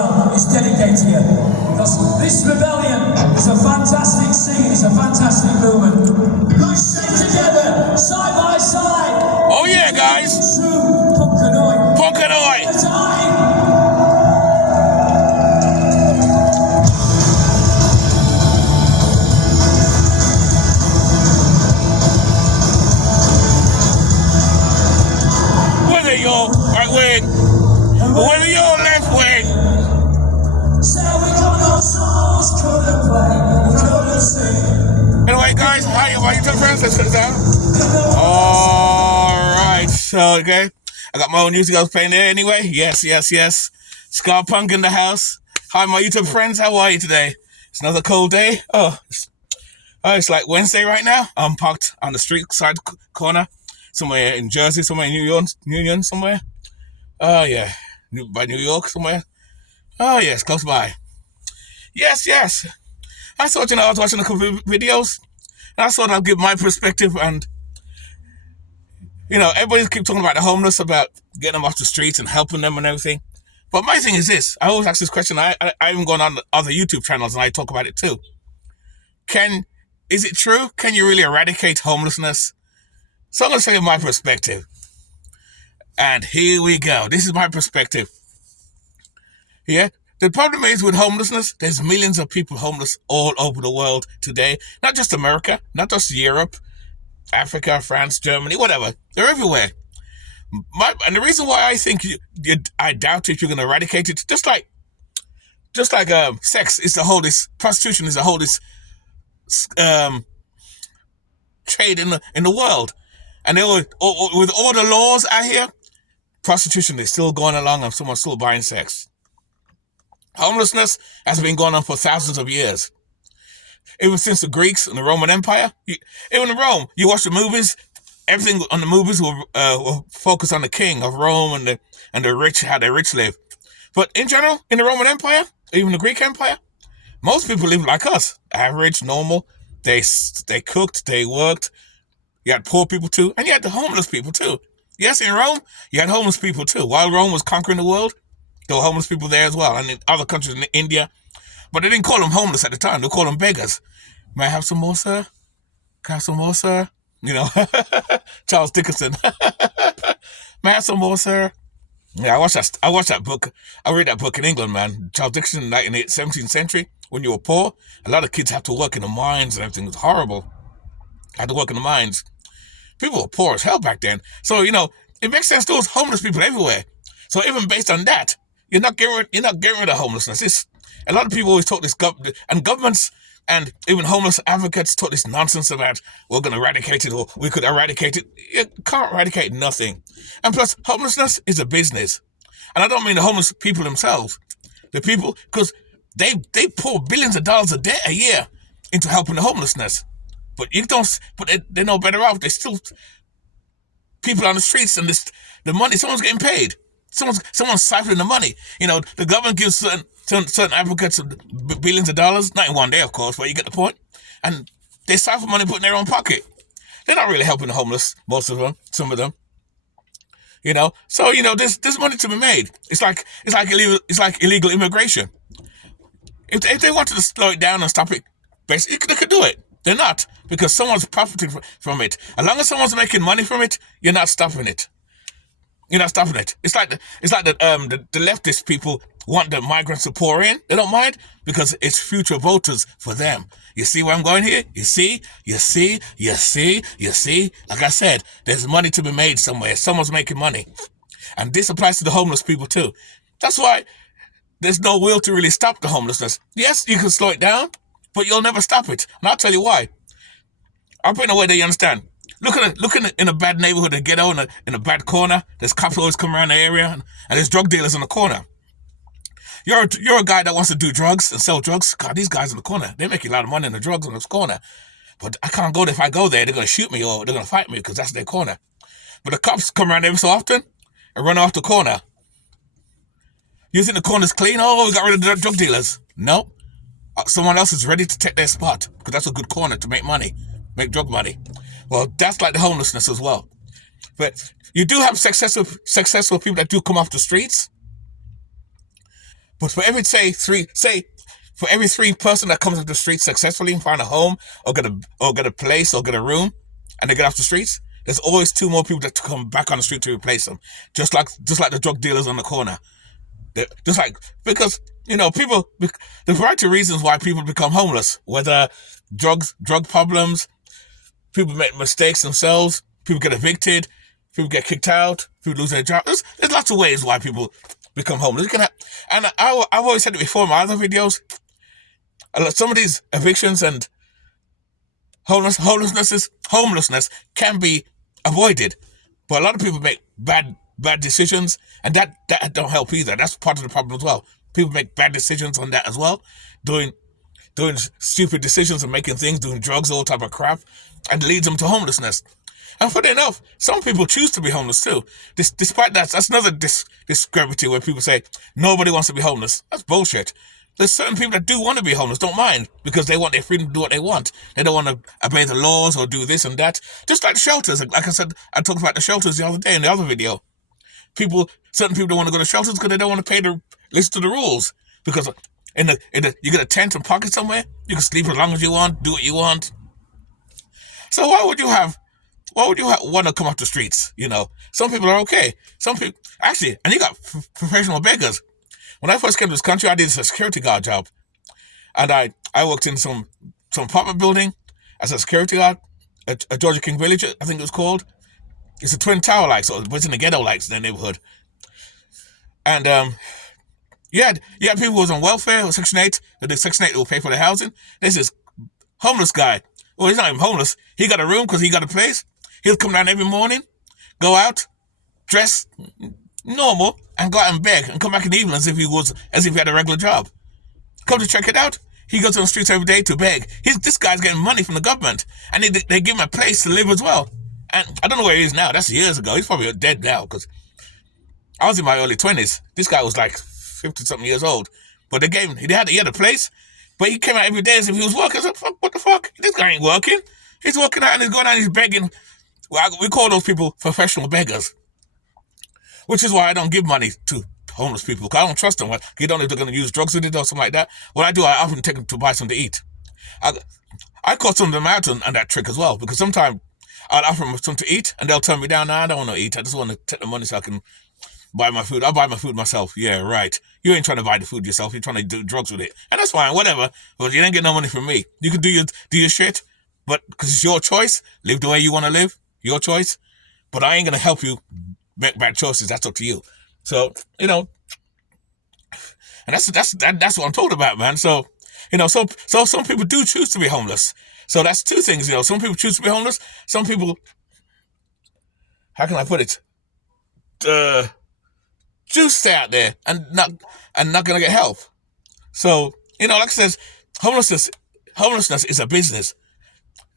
well is dedicated to you. Because this rebellion is a fantastic scene, it's a fantastic movement. Let's stay together, side by side. Oh yeah, guys. True Punkanoi. Punkanoi. Whether you're right wing, whether you're left wing. Anyway, guys, hi, my YouTube friends. Let's put it down. Alright, so, okay. I got my own music I was playing there anyway. Yes. Ska Punk in the house. Hi, my YouTube friends. How are you today? It's another cold day. It's like Wednesday right now. I'm parked on the street side corner. Somewhere in Jersey, somewhere in Union, somewhere. Yeah. By New York, somewhere. Oh, yes, close by. Yes. I thought, I was watching a couple of videos, and I thought I'd give my perspective, and, everybody keep talking about the homeless, about getting them off the streets and helping them and everything. But my thing is this. I always ask this question. I even gone on other YouTube channels, and I talk about it too. Is it true? Can you really eradicate homelessness? So I'm going to tell you my perspective. And here we go. This is my perspective. Yeah? The problem is with homelessness, there's millions of people homeless all over the world today. Not just America, not just Europe, Africa, France, Germany, whatever. They're everywhere. And the reason why I think I doubt if you're going to eradicate it, just like sex is prostitution is the oldest trade in the world. And with all the laws out here, prostitution is still going along and someone's still buying sex. Homelessness has been going on for thousands of years. Even since the Greeks and the Roman Empire. Even in Rome, you watch the movies, everything on the movies will focus on the king of Rome and the rich, how the rich live. But in general, in the Roman Empire, even the Greek Empire, most people live like us. Average, normal. They cooked, they worked. You had poor people too, and you had the homeless people too. Yes, in Rome, you had homeless people too. While Rome was conquering the world, there were homeless people there as well, and in other countries in India. But they didn't call them homeless at the time. They called them beggars. May I have some more, sir? Can I have some more, sir? Charles Dickinson. May I have some more, sir? Yeah, I watched that book. I read that book in England, man. Charles Dickinson, like in the 17th century, when you were poor, a lot of kids had to work in the mines and everything. It was horrible. Had to work in the mines. People were poor as hell back then. So, it makes sense there was homeless people everywhere. So even based on that, you're not getting rid of homelessness. A lot of people always talk this, and governments and even homeless advocates talk this nonsense about we're going to eradicate it or we could eradicate it. You can't eradicate nothing. And plus, homelessness is a business. And I don't mean the homeless people themselves. The people, because they pour billions of dollars a year into helping the homelessness. But they're no better off. They're still people on the streets, and the money, someone's getting paid. Someone's siphoning the money. The government gives certain advocates billions of dollars, not in one day, of course, but you get the point. And they siphon money, put in their own pocket. They're not really helping the homeless, most of them, some of them. So there's money to be made. It's like illegal immigration. If they wanted to slow it down and stop it, basically they could do it. They're not, because someone's profiting from it. As long as someone's making money from it, you're not stopping it. You're not stopping it. It's like the leftist people want the migrants to pour in. They don't mind because it's future voters for them. You see where I'm going here? You see? Like I said, there's money to be made somewhere. Someone's making money. And this applies to the homeless people too. That's why there's no will to really stop the homelessness. Yes, you can slow it down, but you'll never stop it. And I'll tell you why. I'll put it in a way that you understand. Look in a bad neighborhood, a ghetto, in a bad corner. There's cops always come around the area, and there's drug dealers in the corner. You're a guy that wants to do drugs and sell drugs. God, these guys in the corner, they make a lot of money in the drugs in this corner. But I can't go there. If I go there, they're going to shoot me or they're going to fight me because that's their corner. But the cops come around every so often and run off the corner. You think the corner's clean? Oh, we got rid of the drug dealers. No. Someone else is ready to take their spot because that's a good corner to make money, make drug money. Well, that's like the homelessness as well. But you do have successful people that do come off the streets. But for every for every three person that comes off the streets successfully and find a home or get a place or get a room, and they get off the streets, there's always two more people that come back on the street to replace them. Just like the drug dealers on the corner. Because people, the variety of reasons why people become homeless, whether drug problems, people make mistakes themselves, people get evicted, people get kicked out, people lose their job. There's lots of ways why people become homeless. And I've always said it before in my other videos. Some of these evictions and homelessness can be avoided, but a lot of people make bad decisions, and that don't help either. That's part of the problem as well. People make bad decisions on that as well, doing stupid decisions and making things, doing drugs, all type of crap, and it leads them to homelessness. And funny enough, some people choose to be homeless too. Despite that, that's another discrepancy where people say nobody wants to be homeless. That's bullshit. There's certain people that do want to be homeless, don't mind, because they want their freedom to do what they want. They don't want to obey the laws or do this and that. Just like the shelters. Like I said, I talked about the shelters the other day in the other video. Certain people don't want to go to shelters because they don't want to listen to the rules. Because you get a tent and pocket somewhere, you can sleep as long as you want, do what you want. So why would you want to come off the streets? Some people are okay. Some people, actually, and you got professional beggars. When I first came to this country, I did a security guard job. And I worked in some apartment building as a security guard at Georgia King Village, I think it was called. It's a twin tower like, so it's in the ghetto like in the neighborhood. And you had people who was on welfare or Section 8, the Section 8 will pay for their housing. There's this homeless guy. Well, he's not even homeless. He got a room because he got a place. He'll come down every morning, go out, dress normal, and go out and beg, and come back in the evening as if he had a regular job. Come to check it out, he goes on the streets every day to beg. This guy's getting money from the government, and they give him a place to live as well. And I don't know where he is now. That's years ago. He's probably dead now, because I was in my early 20s. This guy was like 50-something years old. But he had a place, but he came out every day as if he was working. I was like, what the fuck? This guy ain't working. He's working out and he's going out and he's begging. Well, we call those people professional beggars. Which is why I don't give money to homeless people, because I don't trust them. You don't know if they're going to use drugs with it or something like that. What I do, I often take them to buy something to eat. I caught some of them out on that trick as well, because sometimes I'll offer them something to eat, and they'll turn me down. No, I don't want to eat. I just want to take the money so I can buy my food. I'll buy my food myself. Yeah, right. You ain't trying to buy the food yourself. You're trying to do drugs with it. And that's fine, whatever. But you ain't get no money from me. You can do your shit, but because it's your choice, live the way you want to live, your choice. But I ain't going to help you make bad choices. That's up to you. So, and that's what I'm talking about, man. So, so some people do choose to be homeless. So that's two things, some people choose to be homeless. Some people, how can I put it? Choose to stay out there and not gonna get help. So, like I says, homelessness is a business.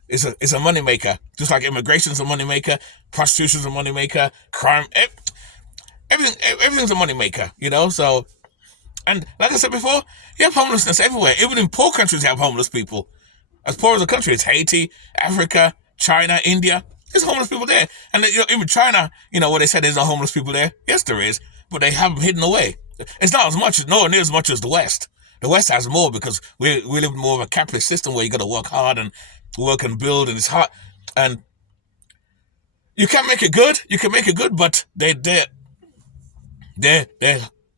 It's a money maker. Just like immigration's a money maker, prostitution's a money maker, crime, everything's a money maker, so, and like I said before, you have homelessness everywhere. Even in poor countries you have homeless people. As poor as a country, it's Haiti, Africa, China, India. There's homeless people there. And even China, where they said there's no homeless people there. Yes, there is, but they have them hidden away. It's not nowhere near as much as the West. The West has more because we live in more of a capitalist system where you got to work hard and work and build, and it's hard. And you can make it good. You can make it good, but they're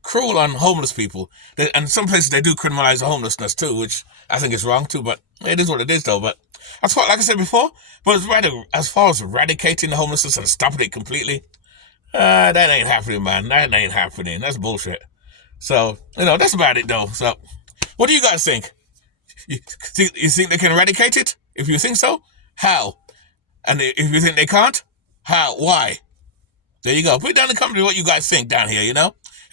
cruel on homeless people. And some places they do criminalize the homelessness too, which I think is wrong too, but it is what it is though. But like I said before, but as far as eradicating the homelessness and stopping it completely, that ain't happening, man. That ain't happening. That's bullshit. So, that's about it though. So, what do you guys think? You think they can eradicate it? If you think so, how? And if you think they can't, how? Why? There you go. Put it down in the comments what you guys think down here,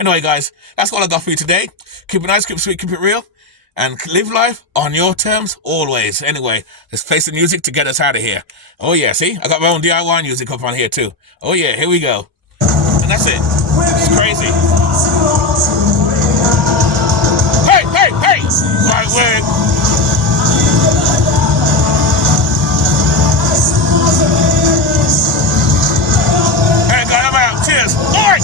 Anyway, guys, that's all I got for you today. Keep it nice, keep it sweet, keep it real, and live life on your terms always. Anyway, let's play some music to get us out of here. Oh, yeah, see? I got my own DIY music up on here, too. Oh, yeah, here we go. And that's it. It's crazy. Hey! Right wig. Hey, God, I'm out. Cheers. All right.